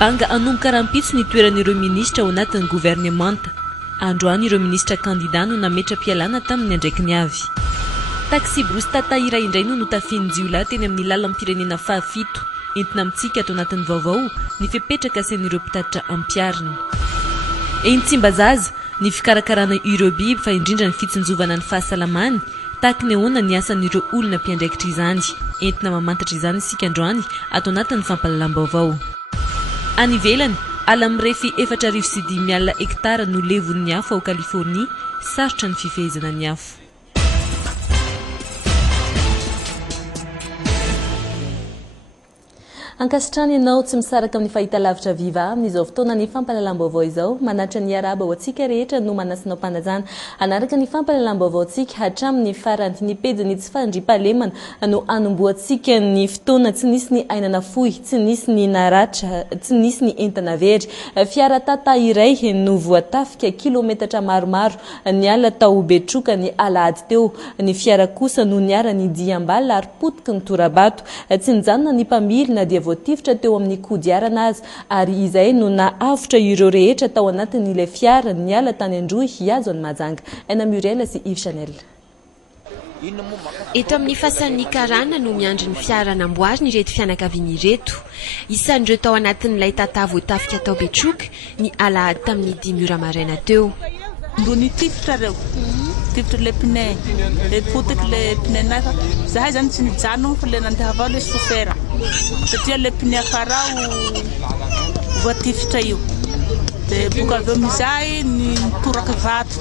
Anga anomboka rahampitso ny toeran'ireo ministra ao anatin'ny gouvernemanta. Androany ireo ministra kandida no nametra-pialana tamin'ny andraikiny avy. Taxi Bruce Tata iray indray no notafian'ny jiolahy teny amin'ny lalam-pirenena fahafito. Entina mitsika ato anatin'ny vaovao ny fipetraka asan'ireo mpitatitra ampiariny. Eny Tsimbazaza ny fikarakarana ireo biby fa indrindra ny fitsinjovana ny fahasalamany tahaka ny ahoana ny asan'ireo olona mpiandraikitra izany. Entina mamantatra izany isika androany ato anatin'ny fampahalalam-baovao. Any ivelany ala mirefy 4,5 alina hektara no levon'ny afo ao Californie, sarotra ny fifehezana ny afo. Ankasitrany ianao tsy misaraka amin'ny fahitalavitra viva amin'izao fotoana ny fampahalalam-baovao izao manatra ny araba ho antsika rehetra no manasinao mpanajana anaraka ny fampahalalam-baovao antsika hatramin'ny farany ny pejiny tsy fandriam-pahalemana no anomboantsika ny fotoana tsy nisy ny ainana fohy, tsy nisy ny naratra, tsy nisy ny entana very. Fiara tata iray no voatafika kilometatra maromaro ny ala tao Betroka ny alahady teo. Ny fiara kosa no niara-ny diam-bala ary potika ny torabato. Tsy nijanona ny mpamily na dia voatifitra teo amin'ny kodiarana azy ary izay no naavotra ireo rehetra tao anatin'ilay fiara niala tany Androhy Azo ny Majanga. Aina Muriel sy Yves Chanel. Eto amin'ny fasan'ny Karana no miandry ny fiara namboarina ireto fianakaviana ireto. Isan'ireo tao anatin'ilay tata voatafika tao Betroka ny alahady tamin'ny 10 ora maraina teo. Ndony tifitra reo. Tifitra le pneu. Le potika le pneu nafa. Zahay zany tsy nijano fa le nandeha avao le sofera. Satria le pneu farao voatifitra io. De boka aveo mizay ny toraka vato.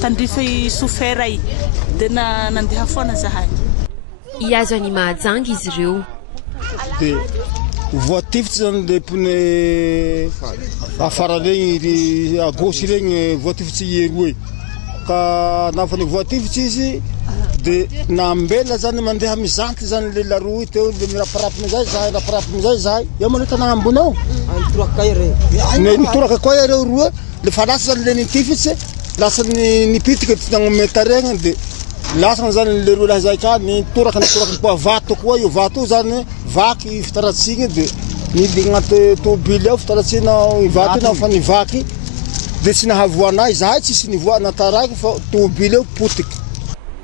Tandrify sofera io. De nandeha foana zahay. Iazo any Mahajanga izy ireo. De voatifitra zany le pneu afara regny à gauche regny voatifitra ieroe. Ka nafa ny voatifitra izy de nambela zany mandeha mizanty zany le laroa teo le miraparapiny zay zahay raparapiny zay zahay eo mane tanagna ambony ao nitoraka koa ireo roa le fa lasa zany le nitifitsy lasa nipitika nagnometa regny de lasa zany le roa lahy zay ka nitoraka koa vato koa io vato zany vaky fitaratsiny de nidy agnaty tobily ao fitaratsina vato na fa nivaky de tsy nahavoana zahay tsisy nivoana taraiky fa tobily eo potika.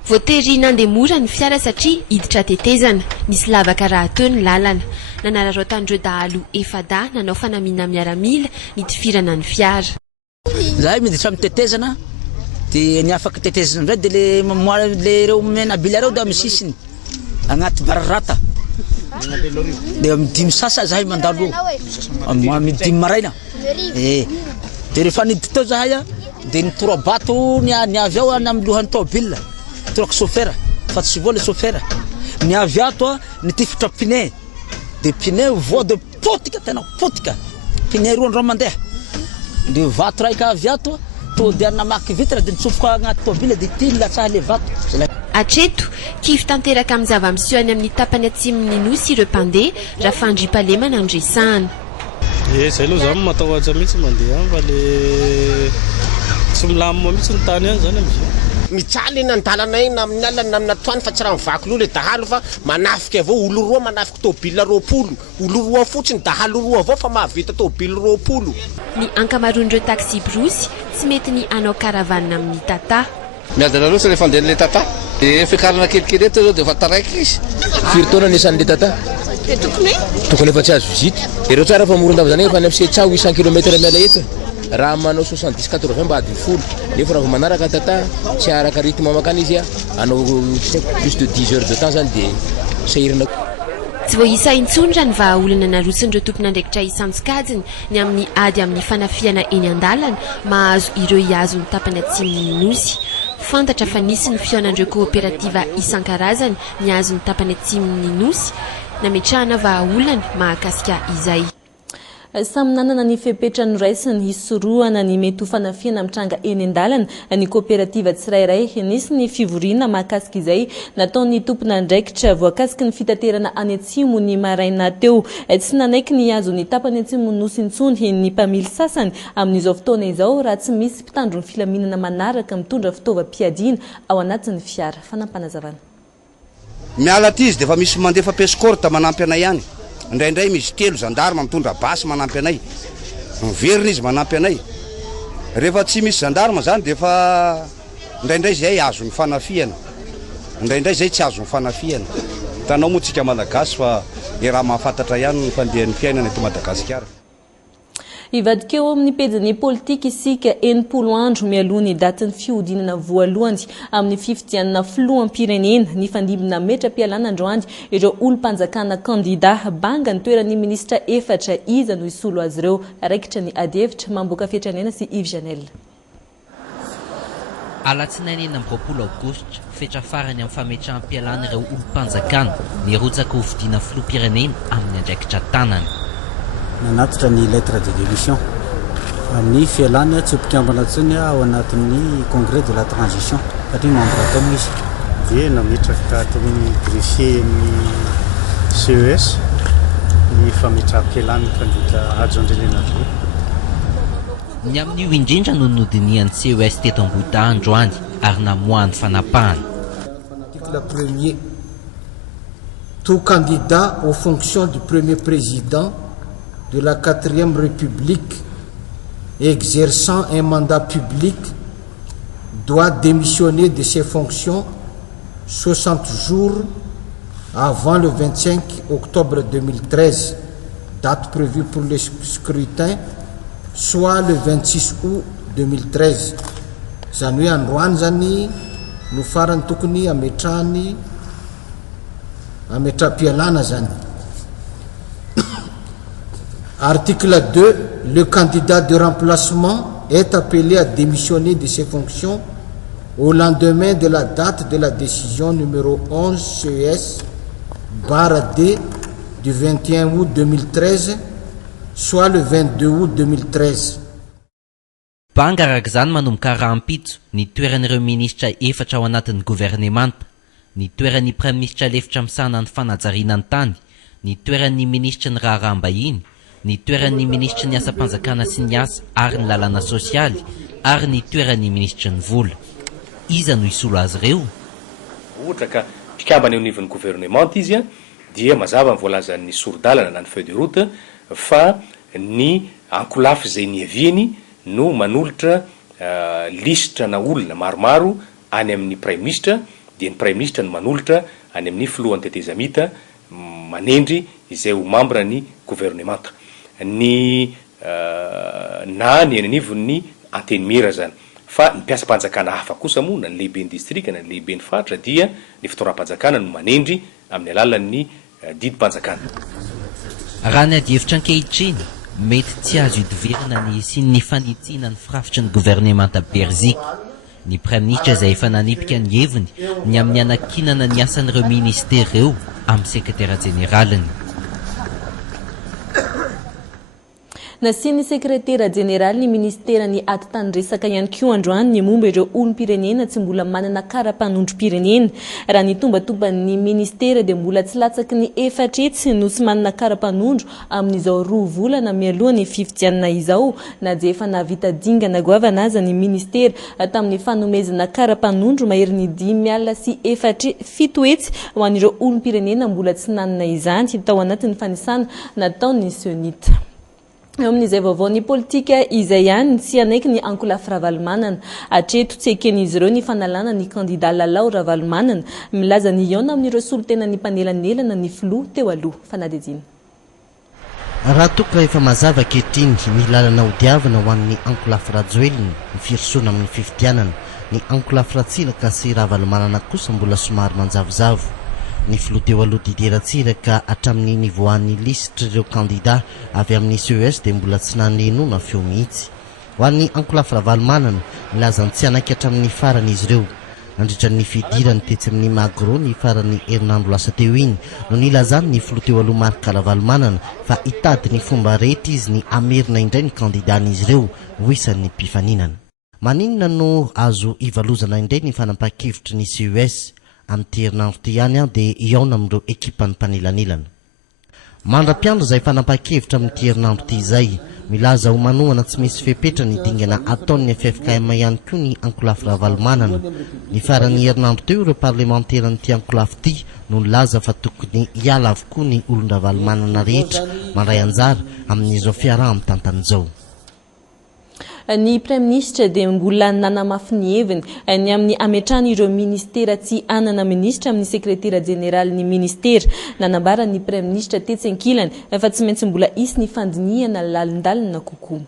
Voatery nandemora ny fiara satria hiditra tetezana, nisy lavaka raha teo ny lalana. Nanararaotandreo dahalo efada nanao fanamina miaramila nitifirana ny fiara. Zahay miditra mitetezana de ny afaka tetezana ndray de le mamoara le reo menabila reo da misisiny agnaty bararata. De amidimy sasa zahay mandalo amidimy maraina. De rehefa niditra teo zahay de nitorabato ny avy ao amin'ny lohan'ny tôbila. Toraka sofera, fa tsy voa le sofera. Ny avy ato nitifitra pneu. De pneu voa de potika tena potika. Pneu roa ndro mandeha. De vato raika avy ato to de namaky vitra de nitsofoka agnaty tôbila de tiny latsaha le vato. Hatreto kify tanteraka amin'ny zava-miseho any amin'ny tapany atsimon'ny nosy ireo mpandeha raha fandriam-pahalemana andresahana. Zay aloha zany matao azy mihitsy mandeha fa le tsy milamina mihitsy ny tany any zany amizao. Mitsaly nandalana iny amin'ny alana amin'ny atoany fa tsy raha mivaky loha le dahalo fa manafika avao olo roa manafika tôbila 20. Olo roa fotsiny dahalo roa avao fa mahavita tôbila 20. Ny ankamaroan'ireo taxi Bruce tsy mety ny anao karavanina amin'ny tata. Miadana loatra le fandeha le tata. De fiakarana kelikely eto zao de fa taraiky izy. Firy taona nisan'le tata? Tokony efa tsy azo vizity. Ireo tsara fa morondava zany efa ny amse 800 km miala eto. Raha manao 70-80 mba adiny folo. Nefa raha manaraka tata tsy araka rythme makany izy anao plus de 10 heures de temps zany de sahirana. Tsy voaisa intsony raha ny vahaolana narotsin'ireo tompon'andraikitra isantsokajiny ny amin'ny ady amin'ny fanafiana eny an-dalana mahazo ireo iazo ny tapany atsimon'ny nosy. Fantatra fa nisy ny fionan'ireo kooperativa isan-karazany ny azo ny tapany atsimon'ny nosy nametrahana vahaolana mahakasika izay. Samy nanana ny fepetrany raisiny hisoroana ny mety ho fanafiana mitranga eny an-dalana ny kooperativa tsirairay. Nisy ny fivoriana mahakasika izay nataon'ny tompon'andraikitra voakasika ny fitaterana any atsimo ny maraina teo. Tsy nanaiky ny azo ny tapany atsimo nosy intsony ny mpamily sasany amin'izao fotoana izao raha tsy misy mpitandro ny filaminana manaraka mitondra fitaovam-piadiana ao anatin'ny fiara. Fanampanazavana. Miala ty izy de fa misy mandefa pescorta manampy anay ihany. indraindray misy telo gendarme mitondra basy manampy anay miverina izy manampy anay rehefa tsy misy gendarme zany de fa indraindray zay azo ny fanafiana indraindray zay tsy azo ny fanafiana tanao moa tsika malagasy fa raha mahafantatra ihany ny fandehan'ny fiainana eto Madagasikara. Ivadikeo amin'ny pejiny politika isika 80 andro mialoha ny datin'ny fihodinana voalohany amin'ny fifidianana filoham-pirenena ny fandimby nametra-pialana androany ireo olom-panjakana kandida banga ny toeran'ny ministra efatra iza no isolo azy ireo raikitra ny adihevitra mamboaka fiatranena sy Yves Janel. Alatsinainy 9 aogositra fetra farany amin'ny fametraham-pialana ireo olom-panjakana ny rotsaka ho fidiana filoham-pirenena amin'ny andraikitra tanana. Nanatitra ny lettre de démission amin'ny fialana tsy mpikambana tsony ao anatin'ny congrès de la transition satria membre atao moa izy dia nametraka tamin'ny greffier amin'ny CES ny fametraham-pialana kandida Adzo Andrinenavy. Ny amin'io indrindra no nodinian'ny CES teto Ambohidahy androany ary namoahany fanapahana. Article 1er, tout candidat aux fonctions du premier président de la 4e République exerçant un mandat public doit démissionner de ses fonctions 60 jours avant le 25 octobre 2013, date prévue pour le scrutin, soit le 26 août 2013. Zany hoe androany zany no farany tokony ametra-pialana zany. Article 2, le candidat de remplacement est appelé à démissionner de ses fonctions au lendemain de la date de la décision numéro 11 CES/D du 21 août 2013, soit le 22 août 2013. Banga araka izany manomboka rahampitso ny toeran'ireo ministra efatra ao anatin'ny gouvernemanta, ny toeran'ny prime ministra lefitra misana ny fanajariana ny tany, ny toeran'ny ministra ny raharaham-bahiny, ny toeran'ny ministra ny asa-panjakana sy ny asa ary ny lalàna sosialy ary ny toeran'ny ministra ny vola. Iza no isolo azy ireo? Ohatra ka mpikambana eo anivon'ny gouvernement izy dia mazava voalazan'ny sordalana na ny feuille de route fa ny ankolafy zay niaviany no manolotra listra na olona maromaro any amin'ny prime ministre, dia ny prime ministre no manolotra any amin'ny filohan'ny tetezamita manendry izay ho membre ny gouvernement. Ny na ny anivon'ny antenimira zany fa ny mpiasa-panjakana hafa kosa moa na ny lehiben'ny distrika na ny lehiben'ny fatra dia ny fitoram-panjakana no manendry amin'ny alalan'ny didim-panjakana. Raha ny adihevitra ankehitriny mety tsy azo hidiverina ny sy ny fanitsina ny firafitry ny gouvernemanta Berzika. Ny prime ministre izay efa nanipika ny heviny ny amin'ny anakinana ny asan'ireo ministera ireo amin'ny sekretera jeneraliny. Nasiany sekretera jeneral ny ministera ny ati-tandresaka ihany koa androany ny momba ireo olom-pirenena tsy mbola manana kara-panondro-pirenena. Raha ny tombatomban'ny ministera dia mbola tsy latsaky ny efatretsy no tsy manana kara-panondro amin'izao 2 volana mialohan'ny fifidianana izao, na dia efa navita dingana goavana aza ny ministera tamin'ny fanomezana kara-panondro mahery ny 5,7 hetsy ho an'ireo olom-pirenena mbola tsy nanana izany tao anatin'ny fanisana nataon'ny Sionita. Amin'izay vaovao ny politika izay ihany tsy anaiky ny ankolafy Ravalomanana. Hatreto tsy eken'izy ireo ny fanalana ny kandida Lalao Ravalomanana, milaza ny iona amin'ireo solotena ny mpanelanelana ny filoha teo aloha. Fanadidina. Raha toka efa mazava ankehitriny ny lalana hodiavana ho an'ny ankolafy Rajoelina ny firosoana amin'ny fifidianana, ny ankolafy Ratsilaka sy Ravalomanana kosa mbola somary manjavozavo. Ny filoha teo aloha Didier Ratsiraka hatramin'ny nivoahan'ny lisitra ireo kandida avy amin'ny CES dia mbola tsy nanenona feo mihitsy. Ho an'ny ankolafy Ravalomanana milazany tsy anaiky hatramin'ny farany izy ireo. Nandritra ny fidirany tetsy amin'ny Magro ny farany herinandro lasa teo iny no nilazany ny filoha teo aloha Marc Ravalomanana fa hitady ny fomba rehetra izy ny amerina indray ny kandidan'izy ireo ho isan'ny mpifaninana. Maninona no azo ivalozana indray ny fanampahan-kevitry ny CES amin'ny herinandro ty ihany dia iaona amin'ireo ekipa ny mpanelanelana. Mandra-piandro izay fanampahan-kevitra amin'ny herinandro ty izay milaza ho manohana tsy misy fepetra ny dingana ataon'ny FFKM ihany koa ny Ankolafy Ravalomanana. Ny faran'ny herinandro teo ireo parlemantera nyty Ankolafy ty no nilaza fa tokony hiala avokoa ny olon-Ravalomanana rehetra mandray anjara amin'izao fiaraha amin'ny tantan'izao. Ny Premier Ministre dia mbola nanamafy ny heviny ny amin'ny ametrahana ireo ministera tsy anana ministra amin'ny sekretera jeneraly ny ministera. Nanambara ny Premier Ministre tetsy ankilany fa tsy maintsy mbola isy ny fandinihana lalindalina kokoa.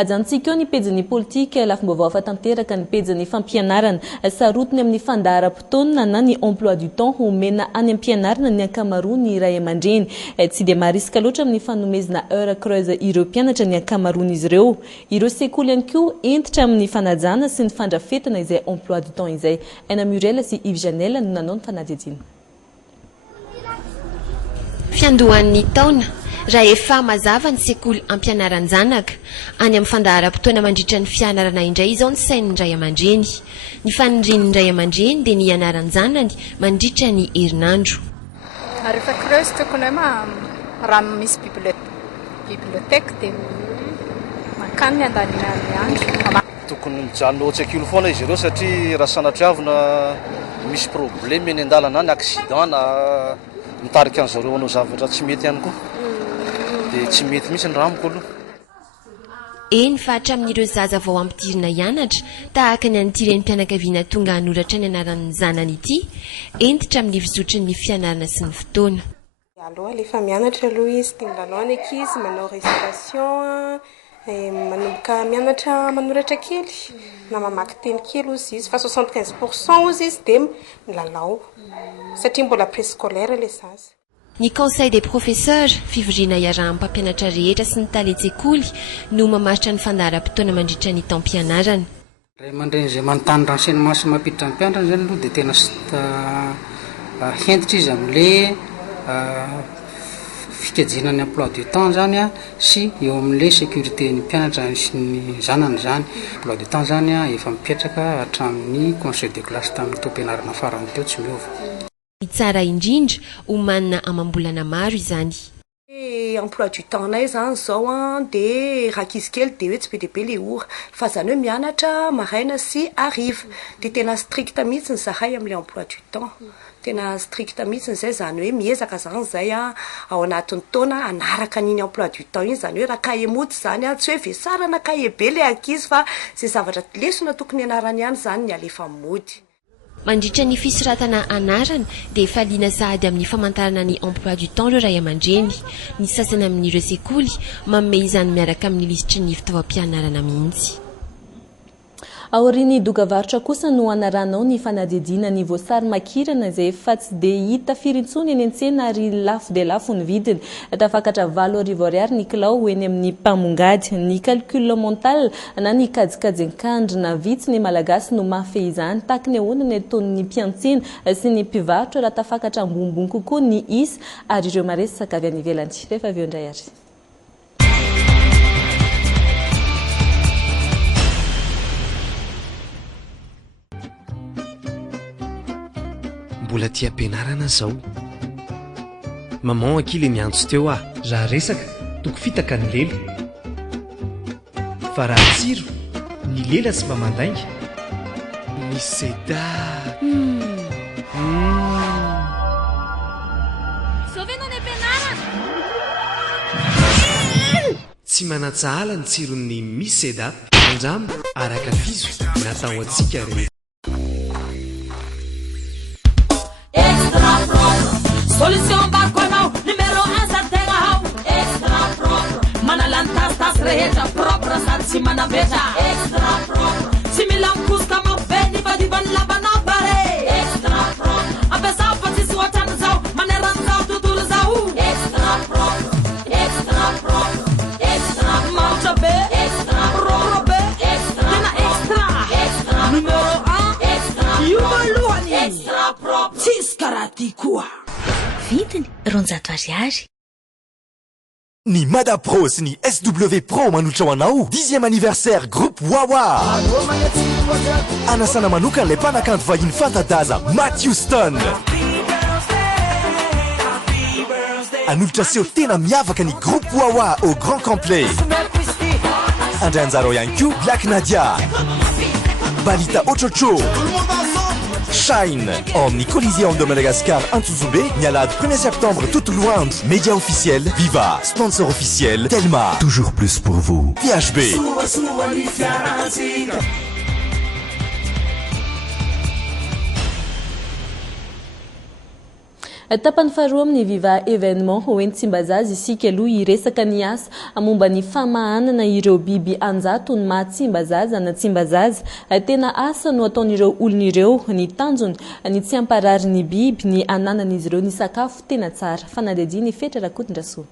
Ajantsika eo ny pejin'ny politika lafim-baovao afa-tanteraka ny pejin'ny fampianarana sarotiny amin'ny fandahara-potoana na ny emploi du temps homena any am-pianarana ny ankamaroany ny ray aman-dreny. Tsy dia marisika loatra amin'ny fanomezana heure creuse ireo mpianatra ny ankamaroan'izy ireo. Ireo sekoly ihany koa entitra amin'ny fanajana sy ny fandrafetana izay emploi du temps izay. Aina Murela sy Yves Janel no nanao ny fanadihadiana. Fiandohan'ny taona raha efa mazava ny sekoly ampianaran-janaka any amin'ny fandahara-potoana mandritra ny fianarana indray izao ny sain'ny ray aman-dreny. Ny fanindrin'ny ray aman-dreny dia ny anaran-janany mandritra ny herinandro. Rehefa creuse tokony raha misy biblioteka dia mankany ny andaniana ny andro. Tokony mijanona tsekoly foana izy ireo satria raha sanatriavina misy problème eny an-dalana any accident na mitarika an'izareo anao zavatra tsy mety ihany koa. Dia tsy mety mihitsy ny ramiko aloha. Eny fa hatramin'ireo zaza vao ampidirina hianatra tahaka ny an'ity renim-pianakaviana tonga hanoratra ny anaran'ny zanany ity entitra amin'ny fizotry ny fianarana sy ny fotoana. Aloha rehefa mianatra aloha izy tia milalao ny ankizy manao récitation manomboka mianatra manoratra kely na mamaky teny kely ozy izy fa 75% ozy izy dia milalao satria mbola préscolaire le zaza. Ny conseil des professeurs fivoriana iarahan'ny-mpampianatra rehetra sy ny taletsekoly no mamaritra ny fandahara-potoana mandritra ny taom-pianarana. Ray aman-dreny izay manontany renseignement sy mampiditra ny mpianatra zany aloha dia tena hentitra izy amin'ilay fikajinany emploi du temps zany sy eo amin'ilay sécurité ny mpianatra sy ny zanany zany. Emploi du temps zany efa mipetraka hatramin'ny conseil de classe tamin'ny taom-pianarana farany teo tsy miova. Ny tsara indrindra ho manana amam-bolana maro izany. Emploi du temps nay zany zao dia rakizy kely dia hoe tsy be dia be le ora fa zany hoe mianatra maraina sy hariva dia tena strict mihitsy ny zahay amin'ilay emploi du temps. Tena strict mihitsy zay zany hoe miezaka zany zay ao anatin'ny taona anaraka n'iny emploi du temps iny zany hoe raha kahe moty zany tsy hoe vesarana kahe be le ankizy fa zay zavatra lesona tokony anarany ihany zany ny alefa mody. Mandritra ny fisoratana anarana dia efa liana sahady amin'ny famantarana ny emploi du temps ireo ray aman-dreny. Ny sasany amin'ireo sekoly manome izany miaraka amin'ny lisitry ny fitaovam-pianarana mihitsy. Aoriany dokavarotra kosa no anaranao ny fanadihadiana ny voasary makirana izay efa tsy dia hita firy intsony eny an-tsena ary lafo dia lafo ny vidiny. Tafakatra 4 ariary ny kilao eny amin'ny mpamongady. Ny calcul mental na ny kajikajin-kandrina vitsy ny malagasy no mafy izany tahaka ny ahoana ny ataon'ny mpiantsena sy ny mpivarotra raha tafakatra ambombony kokoa ny isa ary ireo maresaka avy any ivelany. Rehefa avy eo indray ary. Mbola tia ampianarana zao. Maman ankily miantso teo raha resaka toko fitaka ny lela fa raha tsiro ny lela sy mba mandainga ny seda tsy manatsahala ny tsiron'ny miseda andramo araka fizo natao atsika rehetra. Solution Barconau, numéro 1 Sartenga Extra propre. Manalantas rehetra propre Sansi Manaveta. Extra propre. Similam Kuskama Beni Badiban Labana Bare. Extra propre. Apesar pati suatan zau, maneran zau tutul zau. Extra propre. Extra propre. Extra marcha be. Extra propre. Extra. Tena extra. Extra. Numéro 1 extra. Yumaluani. Extra propre. Tiskarati kua. Vidiny ronjato ariary. Ni Mada Pro sy ni SW Pro manolotra ho anao 10e anniversaire groupe Wawa. Anasana manokana ilay mpanakanto vahiny fanta-daza Matt Houston. anolotra seo tena miavaka ny groupe Wawa au grand complet. André Anjaro ihany koa Black Nadia, Balita Ochocho, Shine, Omni Coliseum de Madagascar Antuzube, Nialade 1er septembre toute loin. Média officiel, Viva, sponsor officiel, Telma. Toujours plus pour vous. PHB. Tapany faharoa amin'ny Viva événement hoenty Tsimbazaza isika aloha iresaka ny asa momba ny famahanana ireo biby anjato ny maha-Tsimbazaza na Tsimbazaza. Tena asa no ataon'ireo olon'ireo ny tanjony ny tsy amparary ny biby ny ananan'izy ireo ny sakafo tena tsara. Fanadidiny fetra Rakotondrasoa.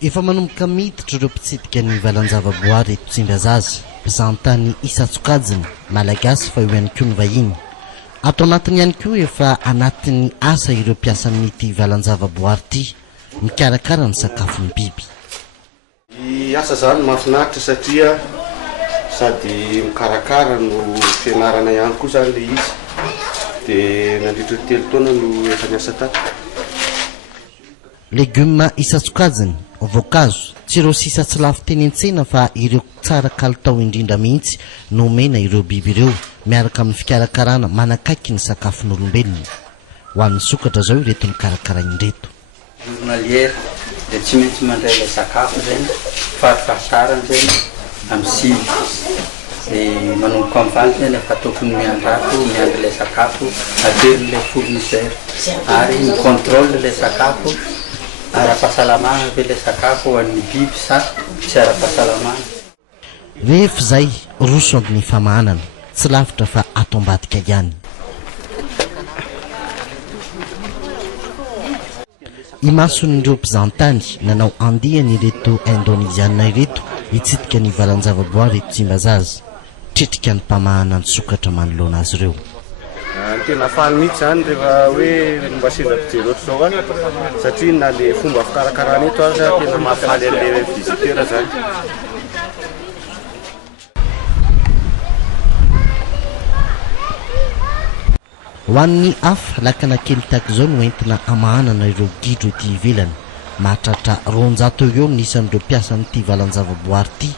Efa manomboka miditra ireo mpitsidika ny valan-javaboary eto Tsimbazaza, mpizahatany Isatsokajiny malagasy fa eo ihany koa ny vahiny. Ato anatiny ihany koa efa anatin'ny asa ireo mpiasa amin'ity valan-javaboary ity mikarakara ny sakafon'ny biby. I asa zany mahafinaritra satria sady mikarakara no fianarana ihany koa zany le izy. Dia nandritra 3 taona no efa niasa tato. Legioma Isatsokajiny, voankazo, tsy ireo sisa tsy lafo teny an-tsena fa ireo tsara kalitao indrindra mihitsy no omena ireo biby ireo miaraka amin'ny fikarakarana manakaiky ny sakafon'olombelona. Ho an'ny sokatra zao ireto ny karakara indreto. Journalière dia tsy maintsy mandray ilay sakafo zany farafasarany zany amin'ny sivy. Dia manomboka amin'izany zany efa tokony miandrato miandry ilay sakafo ateron'ilay fournisseur ary ny contrôle ilay sakafo ara-pahasalamana ve ilay sakafo ho an'ny biby sa tsy ara-pahasalamana. Rehefa izay roso amin'ny famahanana tsy lavitra fa ato ambadika ihany. Imason'ireo mpizahantany nanao andihany ireto indonesiana ireto hitsidika ny valan-javaboary eto Tsimbazaza, tritrika ny mpamahana ny sokatra manoloana azy ireo. Tena faly mihitsy zany rehefa hoe mba sendra fijery ohatry zao any satria na le fomba fikarakarana eto aza tena mahafaly an'le visiteur zany. Ho an'ny hafa lakana kely tahaka izao no entina hamahanana ireo gidro ety ivelany. Mahatratra 200 eo ny isan'ireo mpiasa n'ity valan-javaboary ity.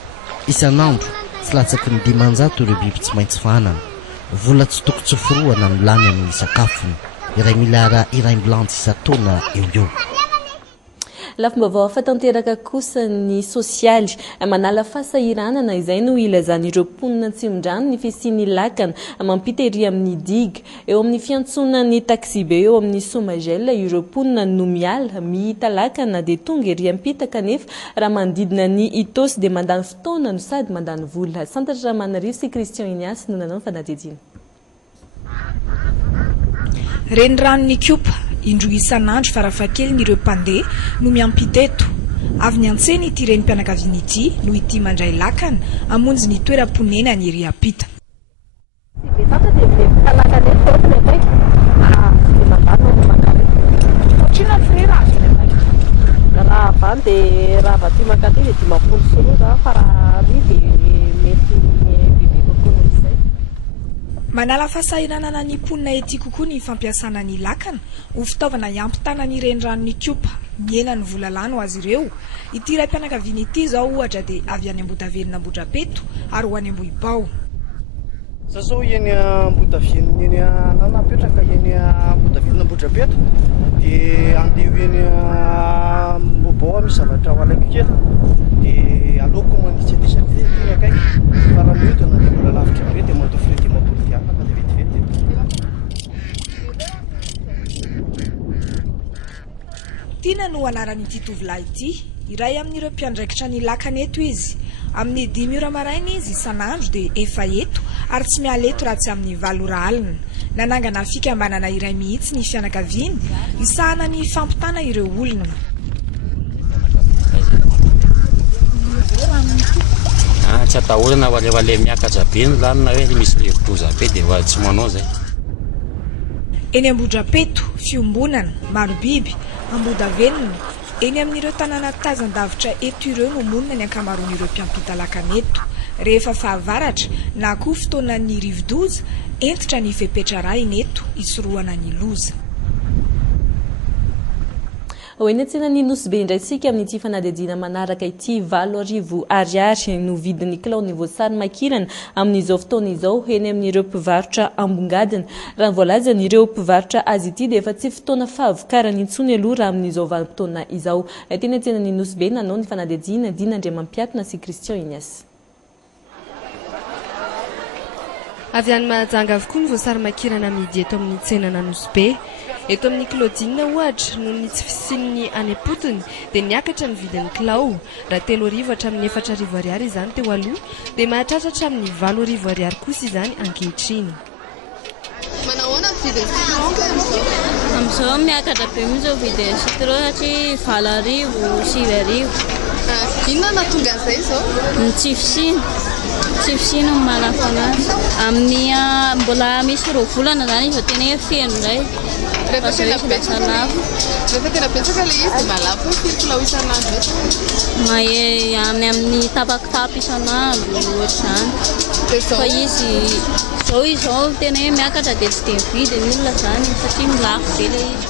Isan'andro tsy latsaky ny 500 ireo biby tsy maintsy fahanana. Vola tsy toko tsoforoana no lany amin'ny sakafony. Iray milara iray mbilantsy isa-taona eo. Lafim-baovao fatanteraka kosa ny sosialy manala fahasahiranana izay no ilazan'ireo mponina Tsimondrano ny fisian'ny lakana mampita ery amin'ny digue eo amin'ny fiantsonan'ny taxi be eo amin'ny Somagel ireo mponina no miala mihita lakana dia tonga ery ampita kanefa raha mandidina ny itosy dia mandany fotoana no sady mandany vola. Santatra Ramanarivo sy Christian Ignace no nanao fanadidina. Renirano Kiopa indro isan'andro farafakely n'ireo mpandeha no miampita eto. Avy ny antsena ity renim-pianakaviana ity no ity mandray lakana amonjy ny toeram-ponena ny ery ampita. Manala fahasahiranana ny mponina ety kokoa ny fampiasana ny lakana ho fitaovana iampitana ny renirano Kiopa miena ny vola lany ho azy ireo. Ity raim-pianakaviana ity zao ohatra dia avy any Ambotavelona Ambotrapeto ary ho any Ambohibao. Sasao eny Ambotavelona eny napetraka eny Ambotavelona Ambotrapeto dia andeha eny Ambohibao misy zavatra ho alaiko kely dia aleoko manditsy aty akaiky fa raha mety na mbola lavitra be dia manao frety mampodiana fa dia vetivety. Tiana no anaran'ity tovolahy ity, iray amin'ireo mpiandraikitra ny lakana eto izy. Amin'ny 10 ora maraina izy isan'andro dia efa eto ary tsy miala eto raha tsy amin'ny 4 ora alina. Nanangana fikambanana iray mihitsy ny fianakaviany isahana ny fampitana ireo olona. Tsy atahorana ho le miakatra be ny lanina hoe misy levodoza be dia tsy manao zay. Eny Ambohidrapeto, Fiombonana, Marobiby, Ambodavelona, eny amin'ireo tanàna tazan-davitra eto ireo no monina ny ankamaroan'ireo mpiampita lakana eto. Rehefa fahavaratra na koa fotoanan'ny rivodoza, entitra ny fepetra rainy eto isorohana ny loza. Hoeny antsena ny Nosy indray sika amin'ity fanadihadiana manaraka ity 4,000 ariary no vidin'ny kilao ny voasary makirana amin'izao fotoana izao eny amin'ireo mpivarotra Ambongadina. Raha voalazana ireo mpivarotra azy ity dia efa tsy fotoana fahavokarany intsony aloha raha amin'izao vanim-potoana izao. Teny antsena ny Nosy nanao ny fanadihadiana Dina Andriamampiatona sy Christian Ignace. Avy any Mahajanga avokoa ny voasary makirana amidy eto amin'ny tsenana Nosy. Eto amin'ny kilodinina ohatra noho ny tsy fisian'ny any Potony dia niakatra ny vidin'ny kilao. Raha 3,000 hatramin'ny 4,000 ariary izany teo aloha dia mahatratra hatramin'ny 7,000 ariary kosa izany ankehitriny. Manahoana ny vidin'ny citron amin'izao miakatra be mihitsy ao vidin'ny citron satria 4,000, 7,000. Inona nahatonga an'izay izao? Ny tsy fisina no malafana azy. Amin'ny mbola misy 2 volana zany izy tena hoe feno indray. Rehefa tena betsaka ilay izy dia malafo firy kilao isan'andro? Amin'ny tapakitapy isan'andro ohatr'izany. Fa izy izao tena hoe miakatra dia tsy dia mividy ny olona zany satria milafo be ilay izy.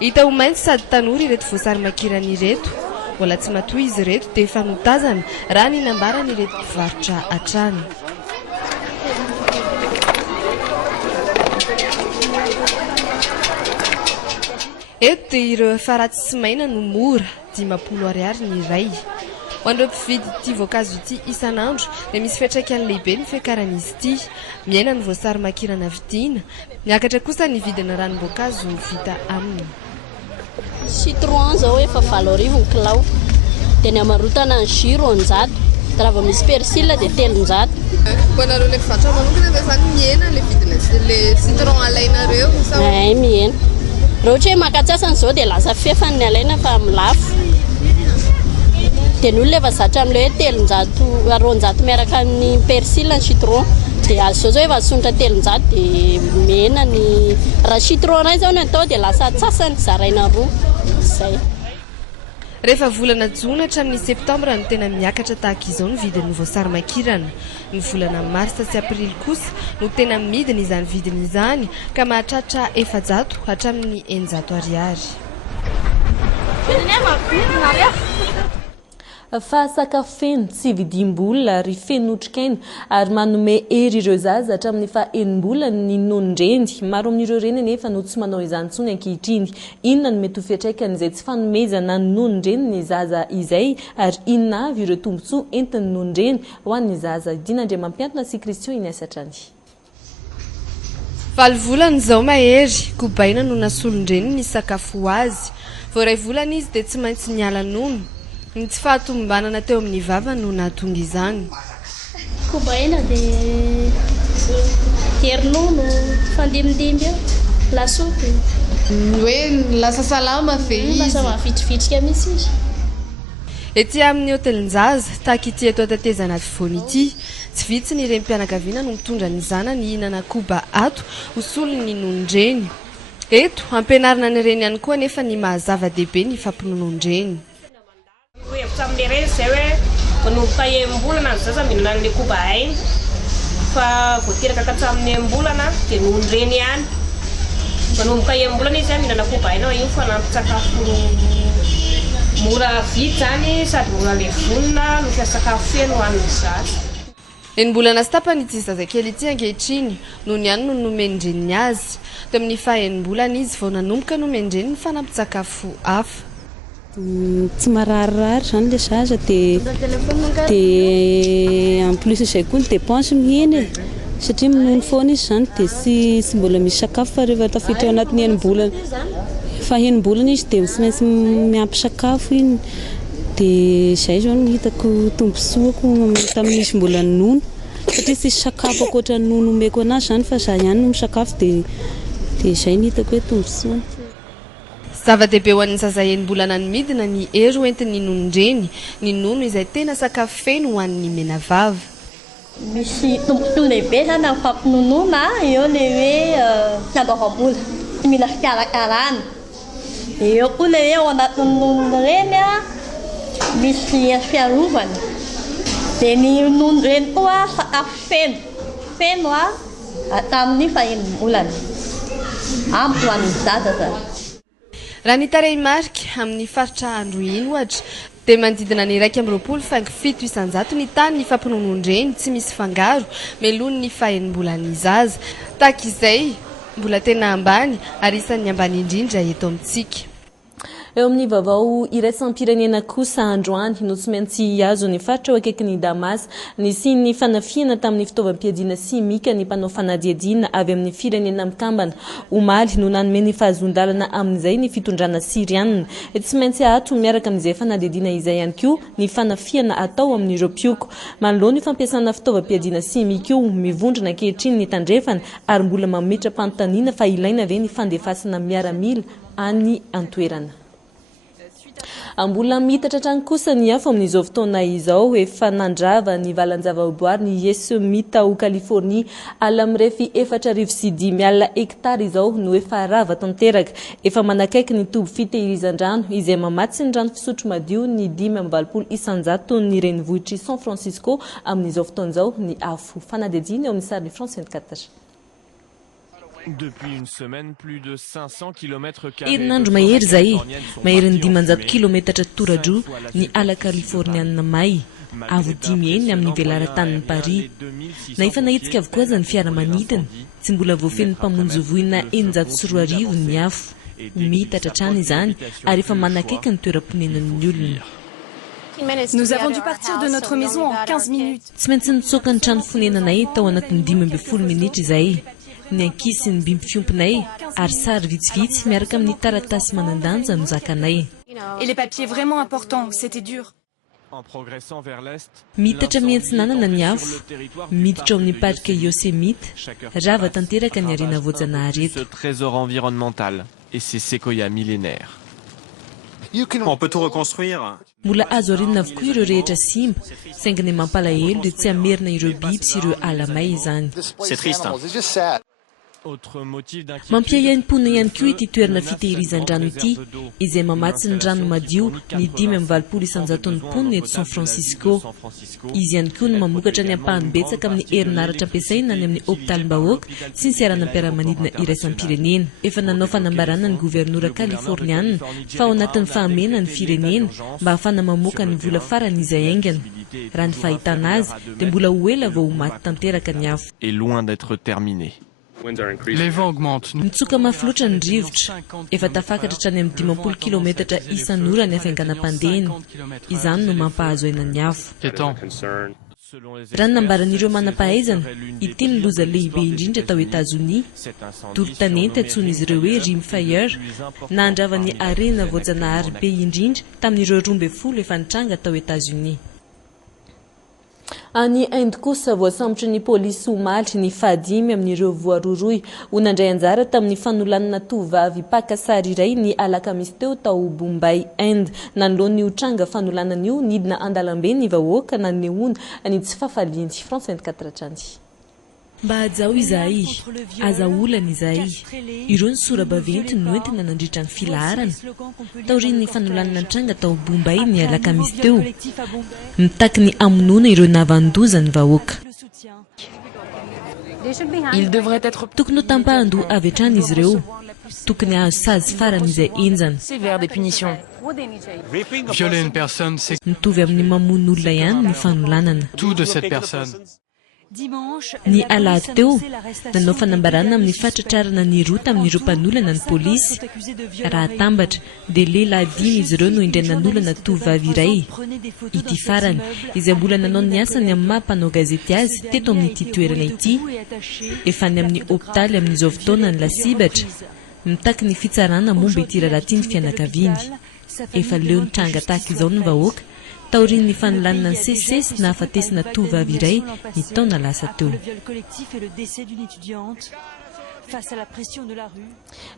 Hita ho maintsy sady tanora ireto voasary makirana ireto. Mbola tsy matoy izy ireto dia efa notazana raha ny nambarany ireto mpivarotra hatrany. Eto dia ireo efa ratsy sy maina no mora 500 ariary ny iray. Ho an'ireo mpividy ity voankazo ity isan'andro dia misy fiantraikany lehibe ny fiakaran'izy ity. Miaina ny voasary makirana vidiana, miakatra kosa ny vidina ranom-boankazo vita aminy. Citron zao efa 4,000 ny kilao. Dia ny amarotana ny jus 100. Raha vao misy persile dia 300. Ho anareo ilay mpivarotra manokana dia izany miena ilay vidina ilay citron alainareo sa? Miena. Raha ohatra hoe makatsasana izao dia lasa fefany ny alaina fa milafo. Dia ny olona efa zatra amin'ilay hoe 300 miaraka amin'ny persile ny citron. Dia azo zao efa sontra 300 dia mena ny raha citron ray zao ny atao dia lasa atsasany zaraina roa. Izay. Rehefa volana Jona hatramin'ny Septambra no tena miakatra tahaka izao ny vidin'ny voasary makirana. Ny volana Marsa sy Aprily kosa no tena midina izany vidiny izany ka mahatratra 400 hatramin'ny 900 ariary. Fa sakafo feno tsy vidim-bola ry feno otrikaina ary manome hery ireo zaza hatramin'ny fa enim-bola ny nondreny. Maro amin'ireo reny nefa no tsy manao izany intsony ankehitriny. Inona no mety ho fiantraikany izay tsy fanomezana ny nondreny ny zaza izay ary inona avy ireo tombontsoa entin'ny nondreny ho an'ny zaza. Dina Andriamampiatona sy Christian Ignace hatrany. 5 volana izao mahery kobaina no nasolondreny ny sakafo ho azy. Vao 2 volana izy dia tsy maintsy niala nono. Ny tsy fahatombanana teo amin'ny vava no nahatonga izany. Kobaina dia ronono fandimidimby lasopy. Hoe lasa salama ve izy? Lasa mahavitrivitrika mihitsy izy. Ety amin'ny hotelinjaza tahaka ity eto atatezana afovoany ity, tsy vitsy ny renim-pianakaviana no mitondra ny zanany hihinana koba ato ho solony nondreny. Eto ampianarina ny reny ihany koa nefa ny mahazava-dehibe ny fampinonondreny. Hevitra amin'ilay reny izay hoe manomboka enim-bolana ny zaza mihinana an'ilay koba ainy fa voateraka hatramin'ny enim-bolana dia nondreny ihany. Manomboka enim-bolana izy mihinana koba aina io fa nampy-tsakafo mora vidy zany sady mora levonina no fiasakafo feno ho an'ny zaza. Enim-bolana sy tapany ity zazakely ity ankehitriny noho ny ihany no nomendreniny azy. Teo amin'ny faha-enim-bolana izy vao nanomboka nomendreniny fa nampy-tsakafo hafa. Tsy mararirary zany le zaza dia en plus izay koa ny dépense miheny satria minono foana izy zany dia tsy mbola misy sakafo fa rehefa tafiditra ao anatin'ny enim-bolana fa enim-bolana izy dia tsy maintsy miampy sakafo iny dia izay zao no hitako tombontsoako tamin'izy mbola nono satria tsisy sakafo ankoatra nono omeko anazy zany fa za ihany no misakafo dia izay no hitako hoe tombontsoany. Zava-dehibe ho an'ny zaza enim-bolana ny midina ny hery hoentin'ny nondreny, ny nono izay tena sakafo feno ho an'ny menavava. Misy tombontsoa lehibe zany amin'ny fampinonona eo le hoe fiandoavam-bola, tsy mila fikarakarana. Eo koa le hoe ao anatin'ny nono reny misy fiarovana. Dia ny nono reny koa sakafo feno hatramin'ny faha-enim-bolana. Ampy ho an'ny zaza zany. raha ny tarehimarika amin'ny faritra androiny ohatra dia manodidina ny 1.7 isanjato ny tany ny fampinonon-dreny tsy misy fangaro melohany ny fahenimbolan'ny zaza tahaka izay mbola tena ambany ary isan'ny ambany indrindra eto amintsika. Eo amin'ny vaovao iraisam-pirenena kosa androany no tsy maintsy azo ny faritra eo akaikin'ny Damas nisy ny fanafiana tamin'ny fitaovam-piadiana simika ny mpanao fanadiadiana avy amin'ny firenena mikambana omaly no nanome ny fahazon-dalana amin'izay ny fitondrana sirianina tsy maintsy ato miaraka amin'izay fanadiadiana izay ihany koa ny fanafiana atao amin'ireo pioko manoloa ny fampiasana fitaovam-piadiana simika io mivondrona ankehitriny ny tandrefana ary mbola mametra pantaniana fa ilaina ve ny fandefasana miaramila any antoerana. Ambola mitatra trano kosa ny afo amin'izao fotoana izao efa nandrava ny valan-javaboary ny Yosemite ao California ala mirefy 4.5 alina hektara izao no efa rava tanteraka efa manakaiky ny toby fitehirizan-drano izay mamatsy ny rano fisotro madio ny 5.20 isanjato ny renivohitry San Francisco amin'izao fotoana izao ny afo fanadidina eo amin'ny sariny France 24. Depuis une semaine, plus de 500 km². Herinandro mahery zay, maherin'ny 500 km toradro ny ala Californiana may. Avo 10 eny amin'ny velaran-tanin'ny Paris. Na efa nahitsika avokoa zany fiaramanidina, tsy mbola voafen'ny mpamonjy voina 400 ny afo. Mitatra trano izany ary efa manakaiky ny toeram-ponenan'ny olona. Nous avons dû partir de notre maison en 15 minutes. Tsy maintsy nitsoaka ny trano fonenanay tao anatin'ny 12 minitra izay. Ny ankisy ny biby fiompinay ary sary vitsivitsy miaraka amin'ny taratasy manandanja no zakanay. Et les papiers vraiment importants, c'était dur. En progressant vers l'est, mitatra miantsinanana ny afo miditra ao amin'ny parika Yosemite rava tanteraka ny arena voajanahary eto. Ce trésor environnemental et ses séquoias millénaires. On peut tout reconstruire. Mbola azo arinina avokoa ireo rehetra simba saingy ny mampalahelo dia tsy amerina ireo biby sy ireo ala may izany. C'est triste. Mampiahianim-pona ihany koa ity toerana fitehirizan-drano ity izay mamatsy ny rano madio ny 5.20 isanjaton'ny mponina eto San Francisco. Izy ihany koa no mamokatra ny ampahany betsaka amin'ny herinaratra ampiasaina any amin'ny hôpitalim-bahoaka sy ny seranam-piaramanidina iraisam-pirenena. Efa nanao fanambarana ny gouvernoura californiana fa ao anatin'ny fahamena ny firenena mba ahafana mamoaka ny vola farany izay aingana. Raha ny fahitana azy dia mbola ho ela vao ho maty tanteraka ny afo. Est loin d'être terminé. Les vents augmentent. Mitsoka mafy loatra ny rivotra efa tafakatra trany amin'ny 50 km isan'ora ny hafainganam-pandehany izany no mampahazo aina ny afo. Raha nambaran'ireo manam-pahaizana ity ny loza lehibe indrindra tao Etazonia tolo-tanety antsoin'izy ireo hoe Rim Fire na andravany arena voajanahary be indrindra tamin'ireo 12 efa nitranga tao Etazonia. Any Inde kosa voasambotra ny polisy omaly ny fahadimy amin'ireo voaroroy ho nandray anjara tamin'ny fanolanana tovavy pakasary iray ny alakamisy teo tao Bombay, Inde. Nanoloan'ny otranga fanolanana io nidina andalambe ny vahoaka na nehoana ny tsy fafaliany France 24 trany. Mba ajao izahay, azaolana izahay. Ireo ny sora-baventy no entina nandritra ny filaharana. Taorian'ny fanolanana tranga tao Bombay ny alakamisy teo. Mitaky ny amonoana ireo navandoza ny vahoaka. Il devrait être tokony ho tampahan-doha avy hatrany izy ireo. Tokony azo sazy farany izay enjana. sévère des punitions. Violer une personne, c'est Mitovy amin'ny mamono olona ihany ny fanolanana. tout de cette personne. Ny alahady teo nanao fanambarana amin'ny fatratrarana ny roa tamin'ireo mpanolana ny polisy. Raha tambatra dia lehilahy 5 izy ireo no indray nanolana tovavy iray. Ity farany izay mbola nanao ny asany amin'ny maha-mpanao gazety azy teto amin'ity toerana ity efa ny amin'ny hôpitaly amin'izao fotoana ny lasibatra mitaky ny fitsarana momba ity raharaha ny fianakaviany. Efa leo ny tranga tahaka izao ny vahoaka taorian'ny fanolanana ny sesesy na afatesina tovavy iray ny taona lasa teo.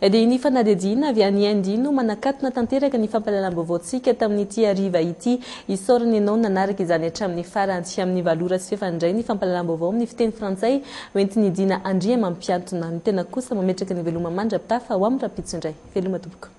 Dia ny fanadihadiana avy any Inde no manakatona tanteraka ny fampahalalam-baovaontsika tamin'ity hariva ity isorany ianao nanaraka izany hatramin'ny farany amin'ny valora sy fefandray ny fampahalalam-baovao amin'ny fiteny frantsay hoenty nidina andria mampiantona ny tena kosa mametraka ny veloma mandrapitafa ho amin'ny rapitso indray veloma tompoko.